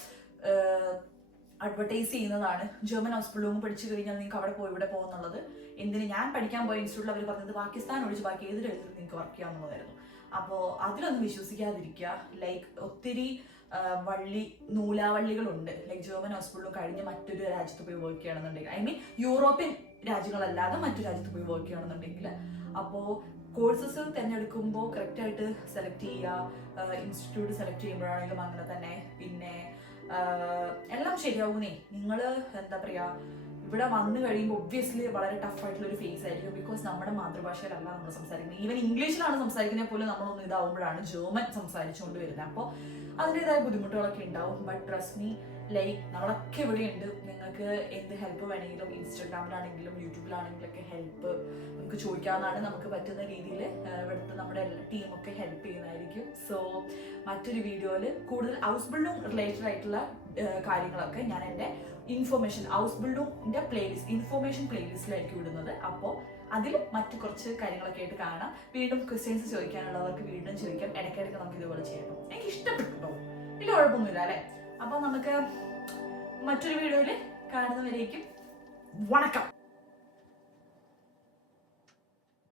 അഡ്വർടൈസ് ചെയ്യുന്നതാണ് ജർമ്മൻ ഹൗസ്ബിൾഡും പഠിച്ചു കഴിഞ്ഞാൽ നിങ്ങൾക്ക് അവിടെ പോയി ഇവിടെ പോകുന്നുള്ളത്. എന്തിന് ഞാൻ പഠിക്കാൻ പോയ ഇൻസ്റ്റിറ്റ്യൂട്ടിൽ അവർ പറഞ്ഞത് പാകിസ്ഥാൻ ഒഴിച്ച് ബാക്കി ഏത് രാജ്യത്തും നിങ്ങൾക്ക് വർക്ക് ചെയ്യാവുന്നതായിരുന്നു. അപ്പോൾ അതിലൊന്നും വിശ്വസിക്കാതിരിക്കുക. ലൈക്ക് ഒത്തിരി നൂലാവള്ളികളുണ്ട്. ലൈക്ക് ജർമ്മൻ ഹൗസ്ബിൾഡും കഴിഞ്ഞ് മറ്റൊരു രാജ്യത്ത് പോയി വർക്ക് ചെയ്യണമെന്നുണ്ടെങ്കിൽ, ഐ മീൻ യൂറോപ്യൻ രാജ്യങ്ങളല്ലാതെ മറ്റു രാജ്യത്ത് പോയി വർക്ക് ചെയ്യണമെന്നുണ്ടെങ്കിൽ. അപ്പോൾ കോഴ്സസ് തിരഞ്ഞെടുക്കുമ്പോൾ കറക്റ്റായിട്ട് സെലക്ട് ചെയ്യുക. ഇൻസ്റ്റിറ്റ്യൂട്ട് സെലക്ട് ചെയ്യുമ്പോഴാണെങ്കിലും അങ്ങനെ തന്നെ. പിന്നെ എല്ലാം ശരിയാവുന്നേ. നിങ്ങൾ എന്താ പറയുക ഇവിടെ വന്നു കഴിയുമ്പോൾ ഒബ്വിയസ്ലി വളരെ ടഫായിട്ടുള്ള ഒരു ഫേസ് ആയിരിക്കും. ബിക്കോസ് നമ്മുടെ മാതൃഭാഷയിലല്ല നമ്മൾ സംസാരിക്കുന്നത്. ഈവൻ ഇംഗ്ലീഷിലാണ് സംസാരിക്കുന്നത് പോലും നമ്മളൊന്നും ഇതാവുമ്പോഴാണ് ജർമ്മൻ സംസാരിച്ചുകൊണ്ട് വരുന്നത്. അപ്പോൾ അതിൻ്റെതായ ബുദ്ധിമുട്ടുകളൊക്കെ ഉണ്ടാവും. ബട്ട് ട്രസ്റ്റ് മീ, ലൈക്ക് നമ്മളൊക്കെ ഇവിടെയുണ്ട്. നിങ്ങൾക്ക് എന്ത് ഹെൽപ്പ് വേണമെങ്കിലും ഇൻസ്റ്റാഗ്രാമിലാണെങ്കിലും യൂട്യൂബിലാണെങ്കിലും ഒക്കെ ഹെൽപ്പ് നമുക്ക് ചോദിക്കാവുന്നതാണ്. നമുക്ക് പറ്റുന്ന രീതിയിൽ ഇവിടുത്തെ നമ്മുടെ എല്ലാ ടീമൊക്കെ ഹെൽപ്പ് ചെയ്യുന്നതായിരിക്കും. സോ മറ്റൊരു വീഡിയോയിൽ കൂടുതൽ ഹൗസ്ബിൾഡും റിലേറ്റഡ് ആയിട്ടുള്ള കാര്യങ്ങളൊക്കെ ഞാൻ എൻ്റെ ഹൗസ്ബിൾഡിൻ്റെ ഇൻഫോർമേഷൻ പ്ലേലിസ്റ്റിലായിരിക്കും ഇടുന്നത്. അപ്പോൾ അതിൽ മറ്റു കുറച്ച് കാര്യങ്ങളൊക്കെ ആയിട്ട് കാണാം. വീണ്ടും ക്വസ്റ്റ്യൻസ് ചോദിക്കാനുള്ളവർക്ക് വീണ്ടും ചോദിക്കാം. ഇടയ്ക്കിടയ്ക്ക് നമുക്ക് ഇതുപോലെ ചെയ്യണം. എനിക്ക് ഇഷ്ടപ്പെട്ടോ, വലിയ കുഴപ്പമൊന്നുമില്ല അല്ലേ. അപ്പോൾ നമുക്ക് മറ്റൊരു വീഡിയോയിൽ കാണുന്നവരേക്കും വണക്കം.